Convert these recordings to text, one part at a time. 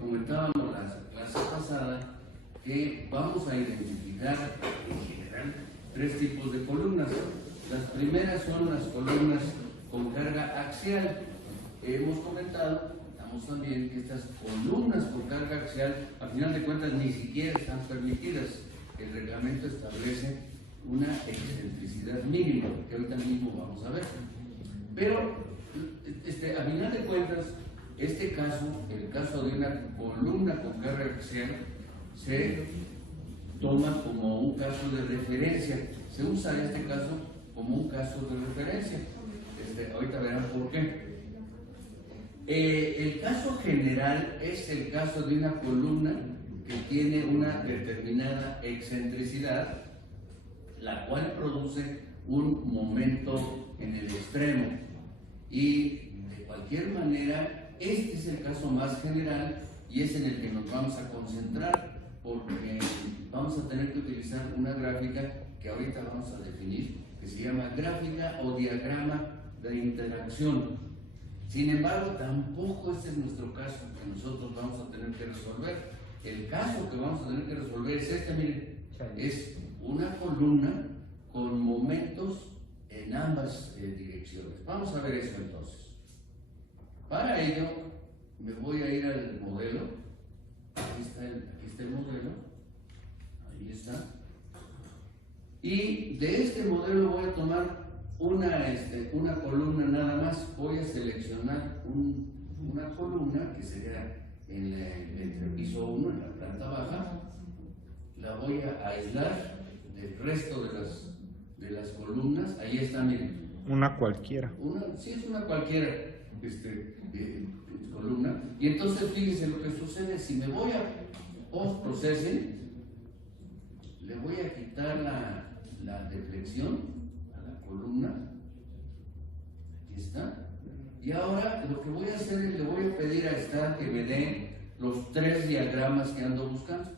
comentábamos la clase pasada que vamos a identificar en general 3 tipos de columnas. Las primeras son las columnas con carga axial. Hemos comentado también que estas columnas con carga axial, a final de cuentas, ni siquiera están permitidas. El reglamento establece una excentricidad mínima, que ahorita mismo vamos a ver. Pero, a final de cuentas, este caso, el caso de una columna con carga axial, se toma como un caso de referencia. Se usa este caso como un caso de referencia. Ahorita verán por qué. El caso general es el caso de una columna que tiene una determinada excentricidad, la cual produce un momento en el extremo. Y de cualquier manera, este es el caso más general y es en el que nos vamos a concentrar, porque vamos a tener que utilizar una gráfica que ahorita vamos a definir, que se llama gráfica o diagrama de interacción. Sin embargo, tampoco este es nuestro caso que nosotros vamos a tener que resolver. El caso que vamos a tener que resolver es este, miren, es una columna con momentos en ambas direcciones. Vamos a ver eso entonces. Para ello, me voy a ir al modelo. Aquí está el modelo. Ahí está. Y de este modelo voy a tomar una columna nada más. Voy a seleccionar una columna que sería entre piso 1, en la planta baja. La voy a aislar del resto de las columnas. Ahí está, miren. Una cualquiera. Sí, es una cualquiera columna. Y entonces fíjense lo que sucede. Si me voy a post-processing, le voy a quitar la deflexión a la columna. Aquí está. Y ahora lo que voy a hacer es le voy a pedir a Star que me dé los 3 diagramas que ando buscando.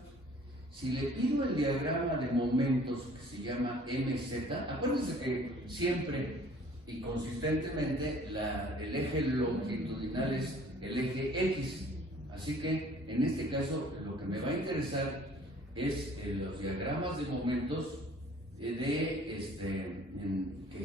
Si le pido el diagrama de momentos que se llama MZ, acuérdense que siempre y consistentemente el eje longitudinal es el eje X. Así que en este caso lo que me va a interesar es los diagramas de momentos que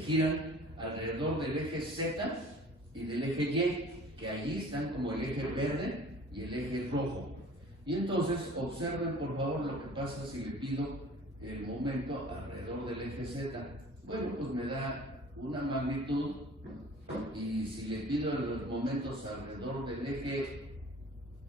giran alrededor del eje Z y del eje Y, que allí están como el eje verde y el eje rojo. Y entonces observen por favor lo que pasa si le pido el momento alrededor del eje Z. Bueno, pues me da una magnitud, y si le pido los momentos alrededor del eje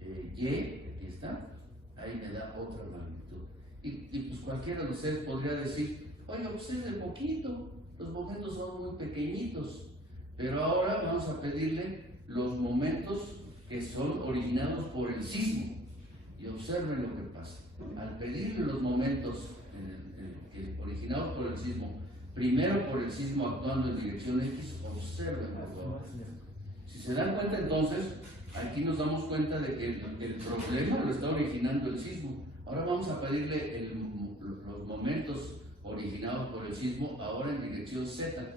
Y, aquí está, ahí me da otra magnitud. Y pues cualquiera de ustedes podría decir, oye, pues es de poquito, los momentos son muy pequeñitos. Pero ahora vamos a pedirle los momentos que son originados por el sismo. Y observen lo que pasa. Al pedirle los momentos originados por el sismo, primero por el sismo actuando en dirección X, observen por favor. Si se dan cuenta entonces, aquí nos damos cuenta de que el problema lo está originando el sismo. Ahora vamos a pedirle los momentos originados por el sismo ahora en dirección Z.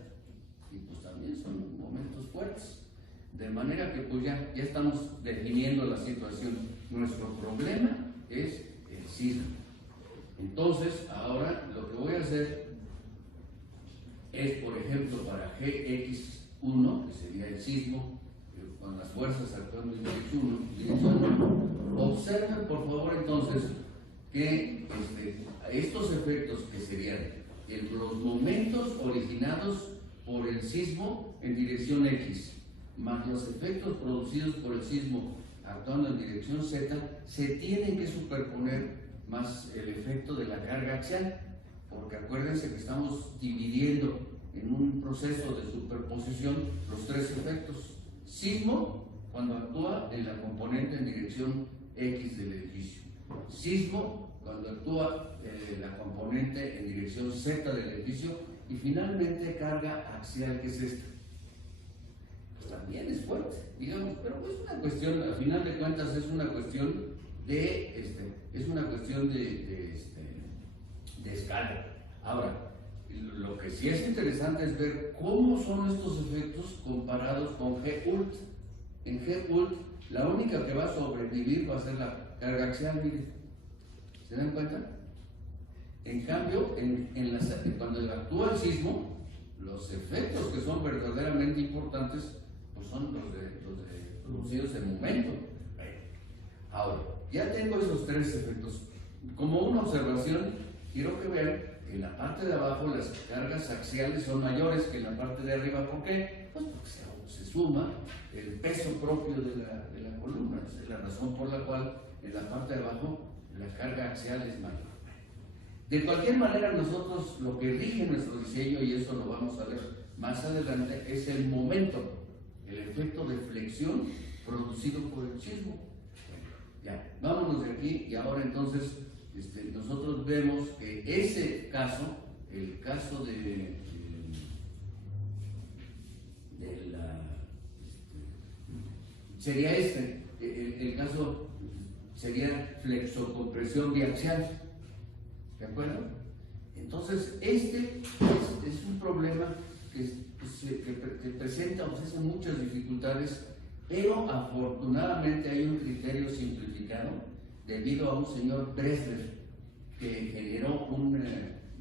Y pues también son momentos fuertes. De manera que pues ya estamos definiendo la situación. Nuestro problema es el sismo. Entonces, ahora lo que voy a hacer es, por ejemplo, para GX1, que sería el sismo, con las fuerzas actuando en dirección 1, observen por favor entonces que estos efectos que serían los momentos originados por el sismo en dirección X, más los efectos producidos por el sismo actuando en dirección Z, se tienen que superponer más el efecto de la carga axial, porque acuérdense que estamos dividiendo en un proceso de superposición los 3 efectos. Sismo, cuando actúa en la componente en dirección X del edificio. Sismo, cuando actúa la componente en dirección Z del edificio. Y finalmente carga axial, que es esta. Pues también es fuerte, digamos, pero pues una cuestión, al final de cuentas es una cuestión de escala. Ahora, lo que sí es interesante es ver cómo son estos efectos comparados con G-ULT. En G-ULT La única que va a sobrevivir va a ser la carga axial, miren. ¿Se dan cuenta? En cambio, cuando actúa el sismo, los efectos que son verdaderamente importantes pues son los producidos en momento. Ahora, ya tengo esos tres efectos. Como una observación, quiero que vean que en la parte de abajo las cargas axiales son mayores que en la parte de arriba. ¿Por qué? Pues porque se suma el peso propio de la columna. Esa es la razón por la cual en la parte de abajo la carga axial es mayor. De cualquier manera, nosotros lo que rige nuestro diseño, y eso lo vamos a ver más adelante, es el momento, el efecto de flexión producido por el sismo. Ya, vámonos de aquí y ahora entonces nosotros vemos que ese caso, el caso sería el caso sería flexocompresión biaxial. ¿De acuerdo? Entonces, es un problema que presenta muchas dificultades, pero afortunadamente hay un criterio simplificado debido a un señor Bresler que generó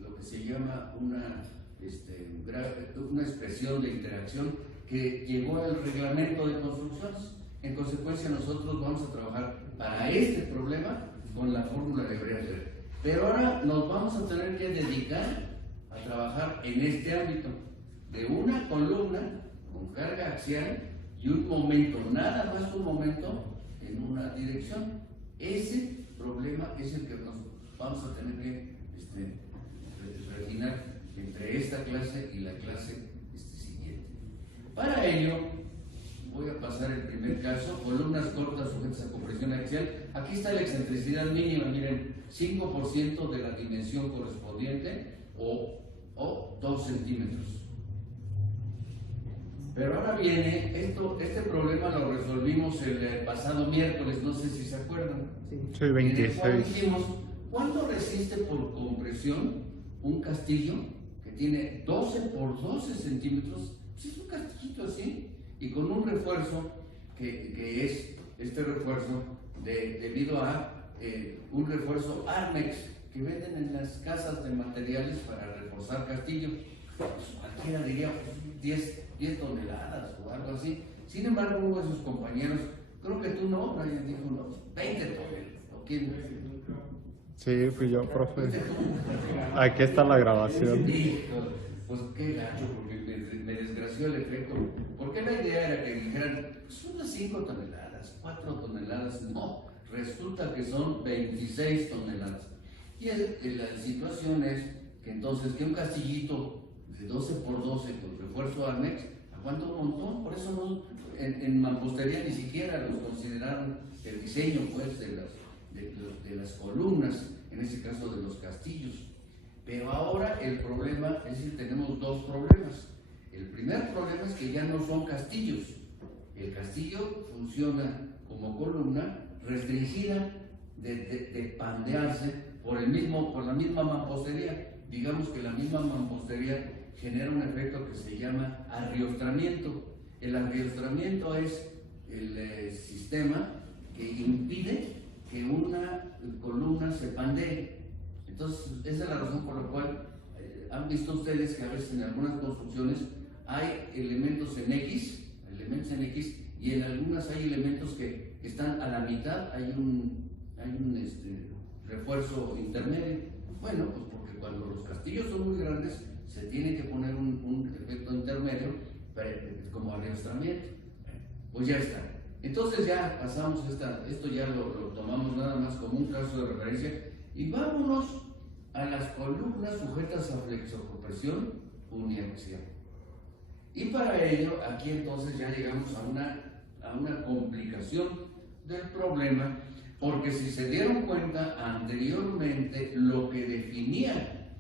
lo que se llama una expresión de interacción que llegó al reglamento de construcciones. En consecuencia, nosotros vamos a trabajar para este problema con la fórmula de Bresler. Pero ahora nos vamos a tener que dedicar a trabajar en este ámbito de una columna con carga axial y un momento, nada más un momento en una dirección. Ese problema es el que nos vamos a tener que refinar entre esta clase y la clase siguiente. Para ello, voy a pasar el primer caso, columnas cortas sujetas a compresión axial. Aquí está la excentricidad mínima, miren, 5% de la dimensión correspondiente o 2 centímetros. Pero ahora viene, este problema lo resolvimos el pasado miércoles, no sé si se acuerdan. Sí, 26. Dijimos, ¿cuánto resiste por compresión un castillo que tiene 12 por 12 centímetros? Pues es un castillito así, y con un refuerzo que es este refuerzo debido a un refuerzo Armex que venden en las casas de materiales para reforzar castillo. Pues cualquiera diría pues, 10 toneladas o algo así. Sin embargo, uno de sus compañeros, creo que tú no, Brian, dijo unos 20 toneladas. ¿O quién? Sí, fui yo, profe. Aquí está la grabación. Hijo, pues qué gacho, porque me desgració el efecto. Porque la idea era que dijeran, son unas 5 toneladas, 4 toneladas. No, resulta que son 26 toneladas. Y la situación es que entonces que un castillito de 12 por 12 con refuerzo Armex aguanta un montón. Por eso no, en mampostería ni siquiera los consideraron el diseño pues de las columnas, en ese caso de los castillos. Pero ahora el problema es que tenemos dos problemas. El primer problema es que ya no son castillos. El castillo funciona como columna restringida de pandearse por la misma mampostería. Digamos que la misma mampostería genera un efecto que se llama arriostramiento. El arriostramiento es el sistema que impide que una columna se pandee. Entonces, esa es la razón por la cual han visto ustedes que a veces en algunas construcciones hay elementos en X, y en algunas hay elementos que están a la mitad, hay un refuerzo intermedio. Bueno, pues porque cuando los castillos son muy grandes, se tiene que poner un efecto intermedio como arriostramiento. Pues ya está. Entonces ya pasamos esto ya lo tomamos nada más como un caso de referencia y vámonos a las columnas sujetas a flexocompresión uniaxial. Y para ello, aquí entonces ya llegamos a una complicación del problema, porque si se dieron cuenta anteriormente, lo que definía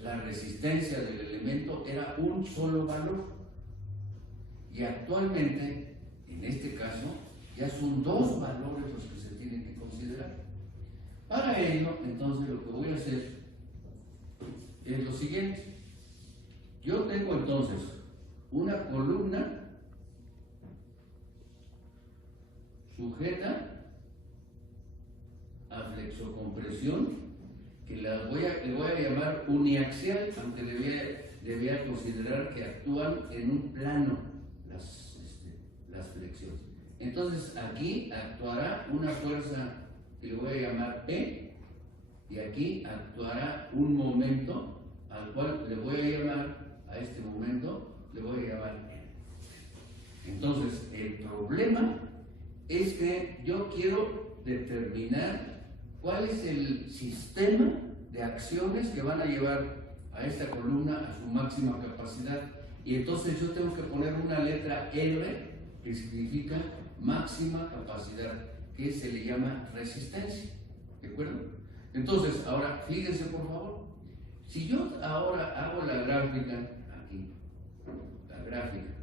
la resistencia del elemento era un solo valor. Y actualmente, en este caso, ya son 2 valores los que se tienen que considerar. Para ello, entonces, lo que voy a hacer es lo siguiente. Yo tengo entonces una columna sujeta a flexocompresión, que le voy a llamar uniaxial, aunque debía considerar que actúan en un plano las flexiones. Entonces aquí actuará una fuerza que le voy a llamar P, y aquí actuará un momento al cual le voy a llamar, a este momento le voy a llamar N. Entonces el problema es que yo quiero determinar cuál es el sistema de acciones que van a llevar a esta columna a su máxima capacidad, y entonces yo tengo que poner una letra R que significa máxima capacidad, que se le llama resistencia, ¿de acuerdo? Entonces, ahora fíjense por favor, si yo ahora hago la gráfica aquí, la gráfica,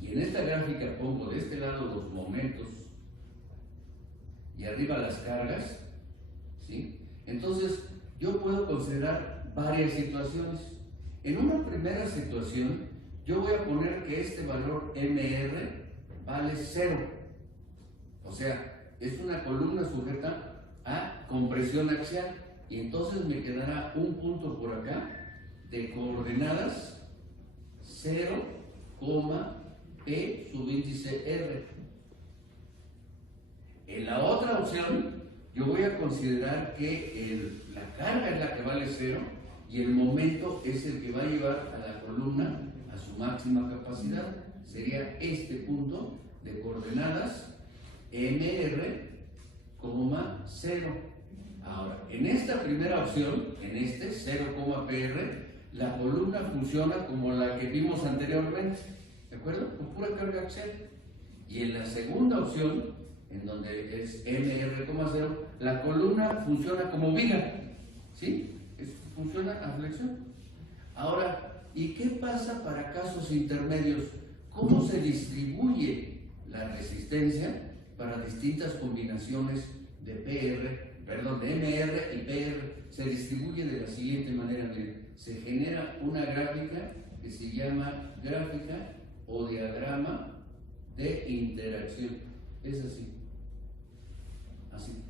y en esta gráfica pongo de este lado los momentos y arriba las cargas, ¿sí? Entonces yo puedo considerar varias situaciones. En una primera situación yo voy a poner que este valor MR vale 0, o sea, es una columna sujeta a compresión axial, y entonces me quedará un punto por acá de coordenadas 0, P subíndice R. En la otra opción, yo voy a considerar que la carga es la que vale 0 y el momento es el que va a llevar a la columna a su máxima capacidad. Sería este punto de coordenadas MR, 0. Ahora, en esta primera opción, en este 0, PR, la columna funciona como la que vimos anteriormente, ¿de acuerdo? Con pura carga axial. Y en la segunda opción, en donde es MR,0, la columna funciona como viga, ¿sí? Funciona a flexión. Ahora, ¿y qué pasa para casos intermedios? ¿Cómo se distribuye la resistencia para distintas combinaciones de MR y PR? Se distribuye de la siguiente manera. Miren, se genera una gráfica que se llama gráfica o diagrama de interacción. Es así. Así,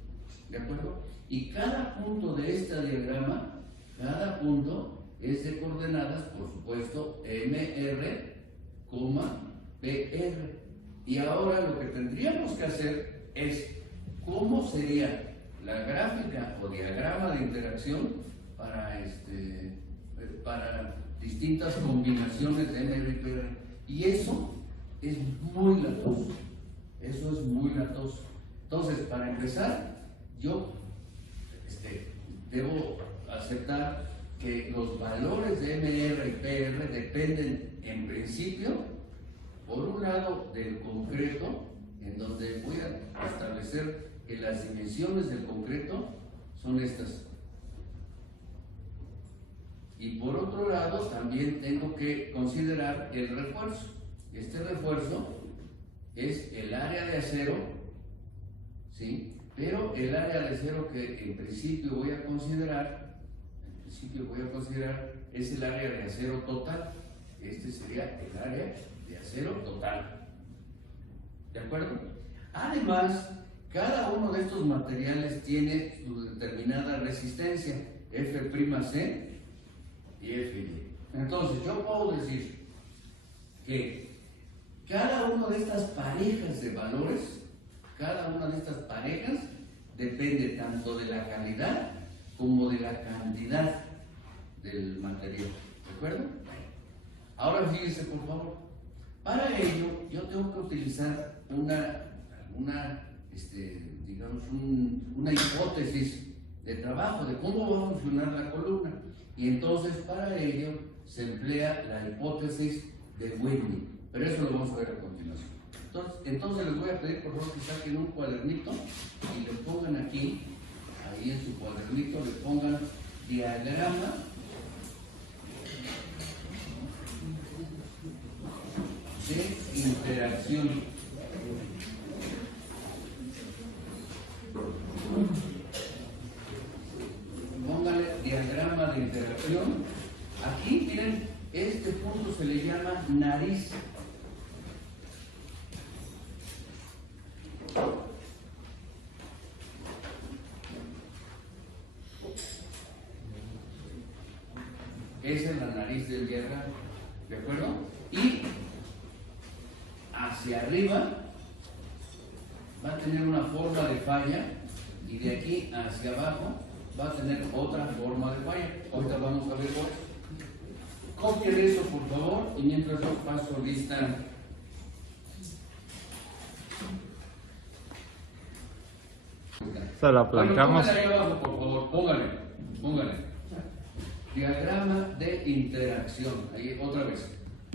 ¿de acuerdo? Y cada punto de este diagrama, cada punto es de coordenadas, por supuesto, MR, PR. Y ahora lo que tendríamos que hacer es cómo sería la gráfica o diagrama de interacción para distintas combinaciones de MR y PR. Y eso es muy latoso. Eso es muy latoso. Entonces, para empezar, yo debo aceptar que los valores de MR y PR dependen en principio, por un lado, del concreto, en donde voy a establecer que las dimensiones del concreto son estas. Y por otro lado, también tengo que considerar el refuerzo. Este refuerzo es el área de acero, ¿sí? Pero el área de acero que en principio voy a considerar es el área de acero total. Este sería el área de acero total. ¿De acuerdo? Además, cada uno de estos materiales tiene su determinada resistencia, F'C y Fy. Entonces, yo puedo decir que cada una de estas parejas de valores, cada una de estas parejas depende tanto de la calidad como de la cantidad del material. ¿De acuerdo? Ahora fíjense, por favor. Para ello, yo tengo que utilizar una hipótesis de trabajo de cómo va a funcionar la columna. Y entonces, para ello, se emplea la hipótesis de Whitney. Pero eso lo vamos a ver a continuación. Entonces les voy a pedir por favor que saquen un cuadernito y le pongan aquí, ahí en su cuadernito, le pongan diagrama de interacción. Póngale diagrama de interacción. Aquí, miren, este punto se le llama nariz. Esa es la nariz del diagrama, ¿de acuerdo? Y hacia arriba va a tener una forma de falla y de aquí hacia abajo va a tener otra forma de falla. Ahorita vamos a ver por eso. Copien eso, por favor, y mientras yo paso lista. Se la planteamos. Póngale ahí abajo, por favor, póngale. Diagrama de interacción. Ahí otra vez.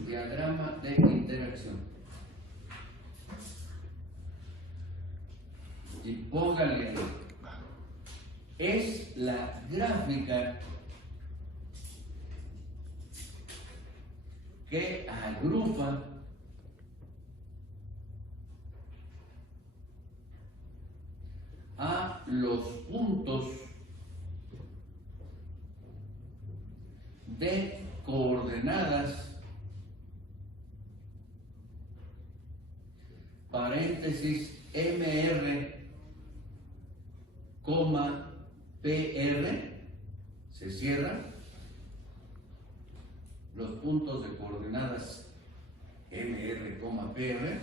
Diagrama de interacción. Y póngale ahí. Es la gráfica que agrupa a los puntos de coordenadas paréntesis MR, PR, se cierra, los puntos de coordenadas MR, PR,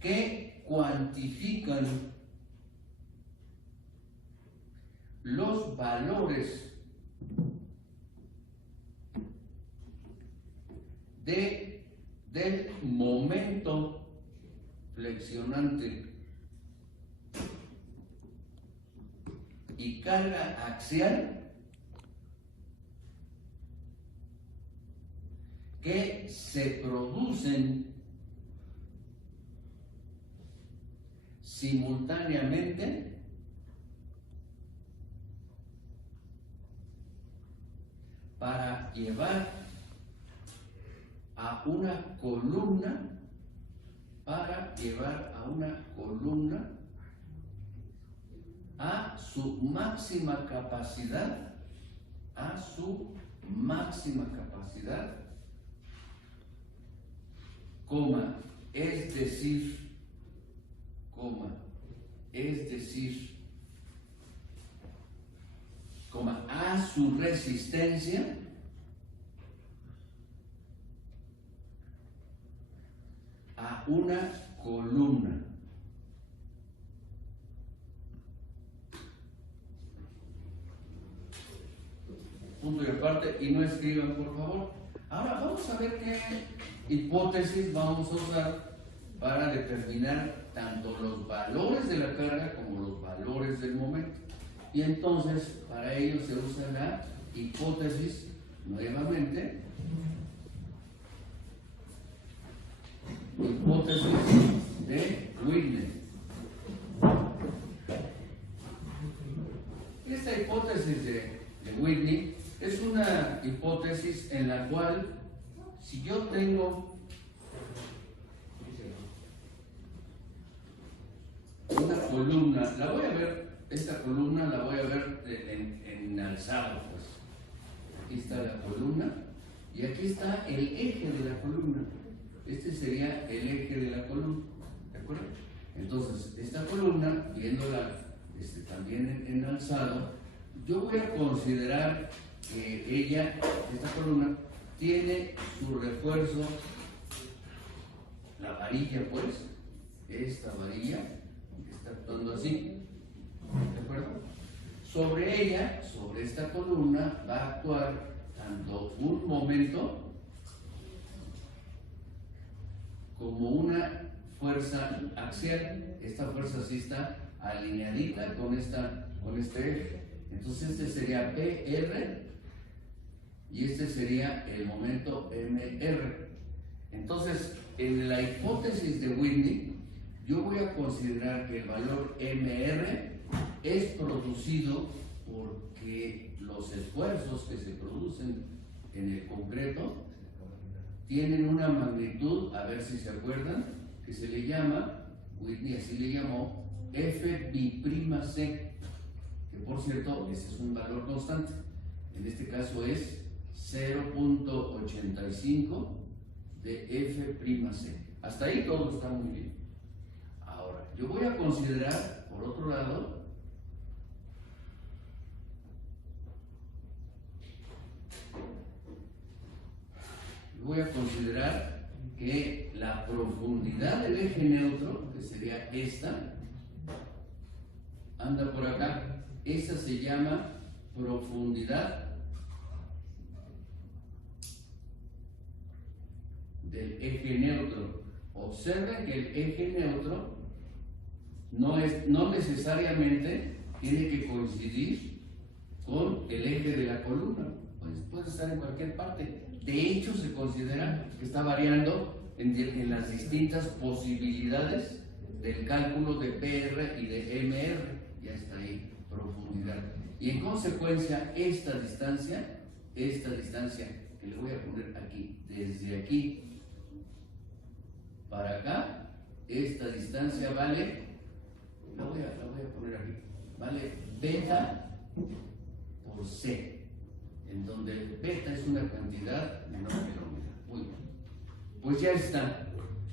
que cuantifican los valores del momento flexionante y carga axial que se producen simultáneamente para llevar a una columna, a su máxima capacidad, es decir, a su resistencia a una columna. Punto y aparte, y no escriban, por favor. Ahora vamos a ver qué hipótesis vamos a usar para determinar tanto los valores de la carga como los valores del momento. Y entonces, para ello se usa la hipótesis, nuevamente, hipótesis de Whitney. Esta hipótesis de Whitney es una hipótesis en la cual, si yo tengo una columna, la voy a ver, esta columna la voy a ver en alzado, pues. Aquí está la columna y aquí está el eje de la columna. Este sería el eje de la columna, ¿de acuerdo? Entonces, esta columna, viéndola también en alzado, yo voy a considerar que esta columna, tiene su refuerzo, la varilla, pues, esta varilla, está actuando así, ¿de acuerdo? Sobre ella, sobre esta columna, va a actuar tanto un momento como una fuerza axial. Esta fuerza sí está alineadita con este eje. Entonces este sería PR y este sería el momento MR. Entonces, en la hipótesis de Whitney, yo voy a considerar que el valor MR es producido porque los esfuerzos que se producen en el concreto tienen una magnitud, a ver si se acuerdan, que se le llama, Whitney así le llamó, F'C, que por cierto, ese es un valor constante. En este caso es 0.85 de F'C. Hasta ahí todo está muy bien. Ahora, yo voy a considerar, por otro lado, voy a considerar que la profundidad del eje neutro, que sería esta, anda por acá. Esa se llama profundidad del eje neutro. Observen que el eje neutro no necesariamente tiene que coincidir con el eje de la columna, pues puede estar en cualquier parte. De hecho, se considera que está variando en las distintas posibilidades del cálculo de PR y de MR. Ya está ahí, profundidad. Y en consecuencia, esta distancia que le voy a poner aquí, desde aquí para acá, esta distancia vale, la voy a poner aquí, vale beta por C, en donde beta es una cantidad menor que la omega. Muy bien, pues ya está.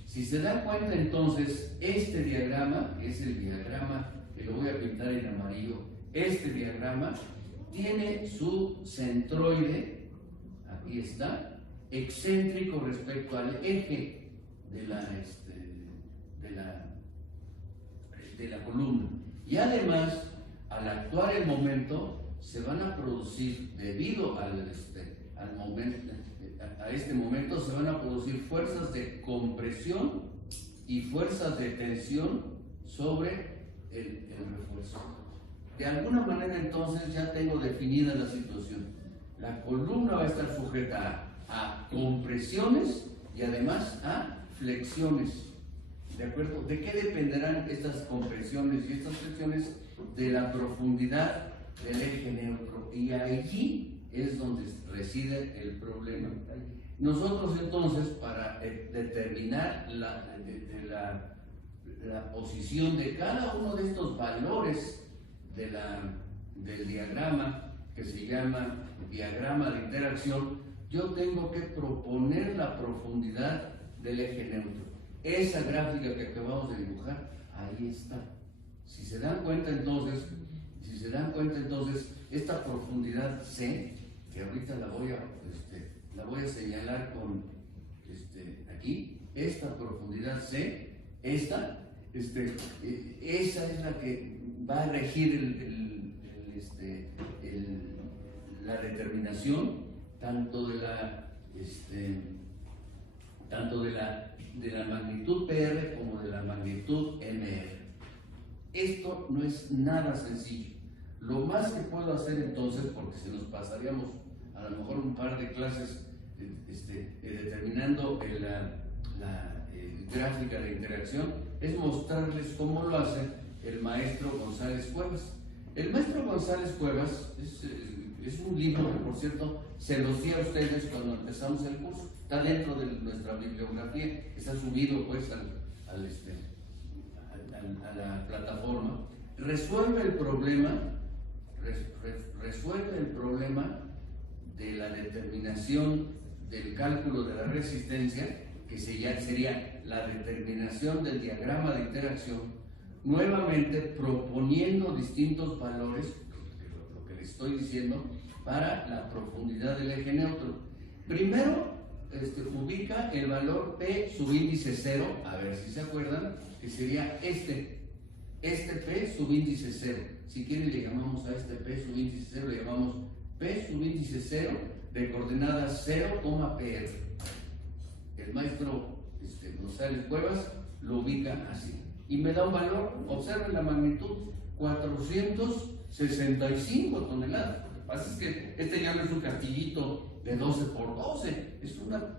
Si se dan cuenta entonces, este diagrama, que es el diagrama que lo voy a pintar en amarillo, este diagrama tiene su centroide, aquí está, excéntrico respecto al eje de la columna. Y además, al actuar el momento, se van a producir, debido a este momento, se van a producir fuerzas de compresión y fuerzas de tensión sobre el refuerzo. De alguna manera, entonces, ya tengo definida la situación. La columna va a estar sujeta a compresiones y además a flexiones. ¿De acuerdo? ¿De qué dependerán estas compresiones y estas flexiones? De la profundidad del eje neutro. Y allí es donde reside el problema. Nosotros entonces, para determinar la posición de cada uno de estos valores del diagrama, que se llama diagrama de interacción, yo tengo que proponer la profundidad del eje neutro. Esa gráfica que acabamos de dibujar, ahí está. Si se dan cuenta entonces, esta profundidad C, que ahorita la voy a señalar con aquí, esta profundidad C, esa es la que va a regir la determinación tanto de la magnitud PR como de la magnitud MR. Esto no es nada sencillo. Lo más que puedo hacer entonces, porque si nos pasaríamos a lo mejor un par de clases determinando la gráfica de interacción, es mostrarles cómo lo hace el maestro González Cuevas. El maestro González Cuevas es un libro que, por cierto, se los di a ustedes cuando empezamos el curso. Está dentro de nuestra bibliografía, está subido pues a la plataforma. Resuelve el problema de la determinación del cálculo de la resistencia, que sería la determinación del diagrama de interacción, nuevamente proponiendo distintos valores, lo que les estoy diciendo, para la profundidad del eje neutro. Primero, ubica el valor P subíndice 0, a ver si se acuerdan, que sería este P subíndice 0. Si quieren le llamamos a este P subíndice 0, le llamamos P subíndice 0 de coordenadas 0, PR. El maestro González Cuevas lo ubica así. Y me da un valor, observen la magnitud, 465 toneladas. Lo que pasa es que ya no es un castillito de 12 por 12, es una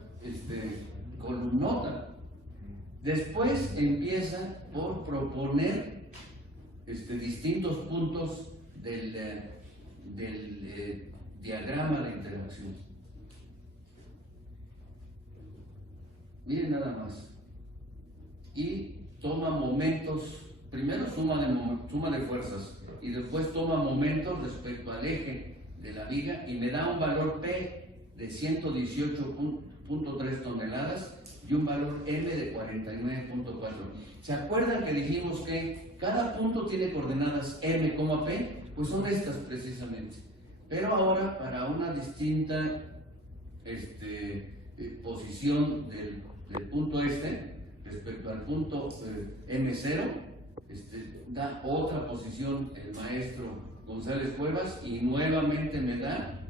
columnota. Después empieza por proponer distintos puntos del diagrama de interacción. Miren nada más. Y toma momentos, primero suma de fuerzas y después toma momentos respecto al eje de la viga y me da un valor P de 118.3 toneladas y un valor M de 49.4. ¿Se acuerdan que dijimos que cada punto tiene coordenadas M, P? Pues son estas precisamente. Pero ahora para una distinta posición del punto respecto al punto M0, da otra posición el maestro González Cuevas y nuevamente me da,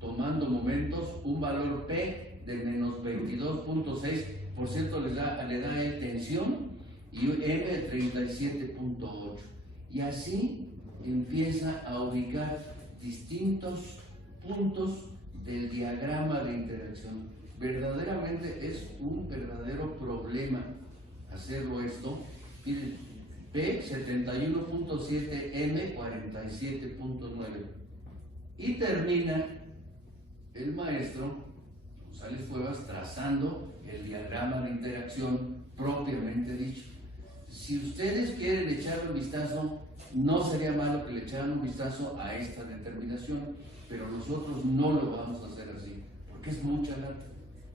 tomando momentos, un valor P de menos 22.6, por cierto le da el tensión, y M 37.8, y así empieza a ubicar distintos puntos del diagrama de interacción. Verdaderamente es un verdadero problema hacerlo esto. Miren, P 71.7, M 47.9, y termina el maestro González Cuevas trazando el diagrama de interacción propiamente dicho. Si ustedes quieren echar un vistazo, no sería malo que le echaran un vistazo a esta determinación, pero nosotros no lo vamos a hacer así, porque es mucha lata,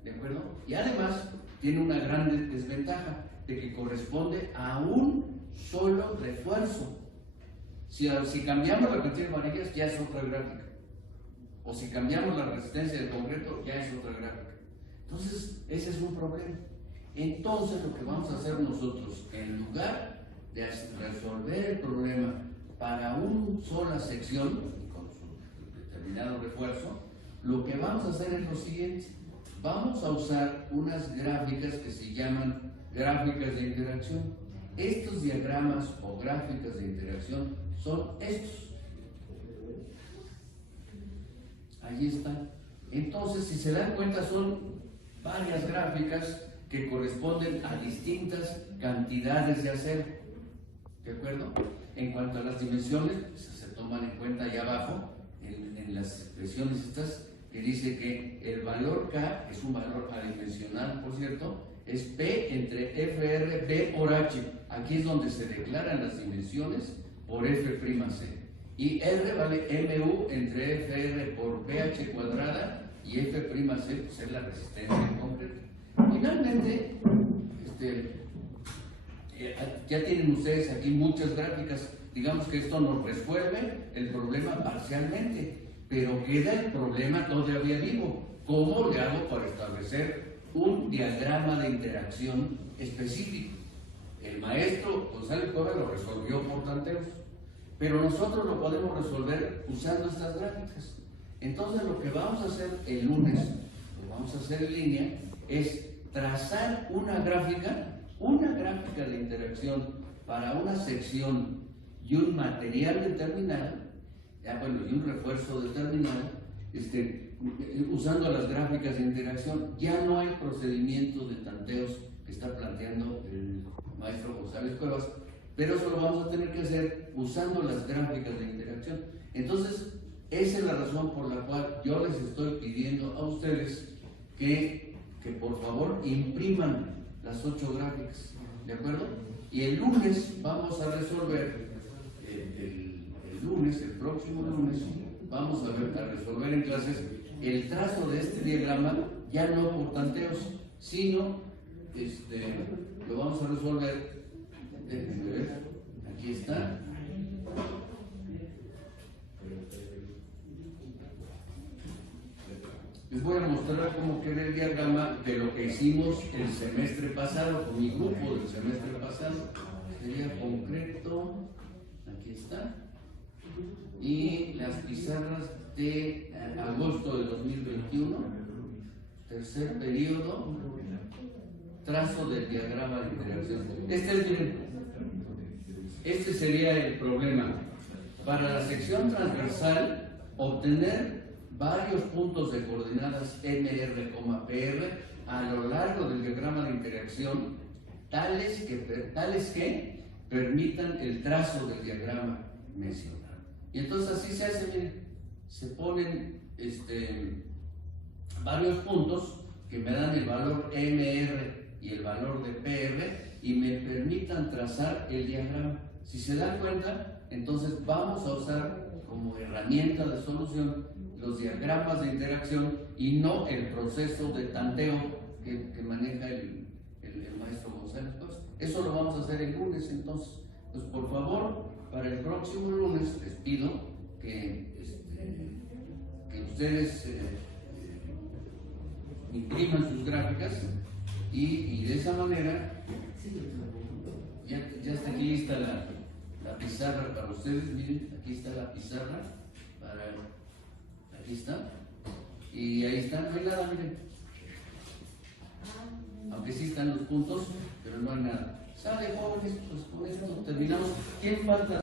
¿de acuerdo? Y además tiene una gran desventaja, de que corresponde a un solo refuerzo. Si cambiamos la cantidad de varillas, ya es otra gráfica. O si cambiamos la resistencia del concreto, ya es otra gráfica. Entonces, ese es un problema. Entonces, lo que vamos a hacer nosotros, en lugar de resolver el problema para una sola sección, con su determinado refuerzo, lo que vamos a hacer es lo siguiente. Vamos a usar unas gráficas que se llaman gráficas de interacción. Estos diagramas o gráficas de interacción son estos. Ahí están. Entonces, si se dan cuenta, son varias gráficas que corresponden a distintas cantidades de acero. ¿De acuerdo? En cuanto a las dimensiones, se toman en cuenta allá abajo, en las expresiones estas, que dice que el valor K es un valor adimensional, por cierto, es P entre FR, B por H. Aquí es donde se declaran las dimensiones por F'C. Y R vale MU entre FR por PH cuadrada, y F'C pues, es la resistencia en concreto. Finalmente, ya tienen ustedes aquí muchas gráficas. Digamos que esto nos resuelve el problema parcialmente, pero queda el problema todavía vivo. ¿Cómo le hago para establecer un diagrama de interacción específico? El maestro González Cuevas lo resolvió por tanteos, pero nosotros lo podemos resolver usando estas gráficas. Entonces, lo que vamos a hacer el lunes, lo vamos a hacer en línea, es trazar una gráfica de interacción para una sección y un material determinado, y un refuerzo determinado, usando las gráficas de interacción. Ya no hay procedimiento de tanteos que está planteando el maestro González Cuevas, pero eso lo vamos a tener que hacer usando las gráficas de interacción. Entonces, esa es la razón por la cual yo les estoy pidiendo a ustedes que por favor impriman las 8 gráficas, ¿de acuerdo? Y el lunes vamos a resolver, el próximo lunes, vamos a resolver en clases el trazo de este diagrama, ya no por tanteos, sino lo vamos a resolver. Déjenme ver, aquí está. Les voy a mostrar cómo queda el diagrama de lo que hicimos el semestre pasado, con mi grupo del semestre pasado. Sería concreto, aquí está, y las pizarras de agosto de 2021, tercer periodo, trazo del diagrama de interacción. Este sería el problema. Para la sección transversal, obtener varios puntos de coordenadas MR, PR a lo largo del diagrama de interacción, tales que permitan el trazo del diagrama mencionado. Y entonces así se hace, miren, se ponen varios puntos que me dan el valor MR y el valor de PR y me permitan trazar el diagrama. Si se dan cuenta, entonces vamos a usar como herramienta de solución los diagramas de interacción y no el proceso de tanteo que maneja el maestro González. Eso lo vamos a hacer el lunes, entonces. Pues por favor, para el próximo lunes les pido que ustedes impriman sus gráficas y de esa manera ya está aquí lista la pizarra para ustedes. Miren, aquí está la pizarra aquí está, y ahí está, no hay nada, miren, aunque sí están los puntos, pero no hay nada. Sale, jóvenes, pues con esto terminamos. ¿Quién falta?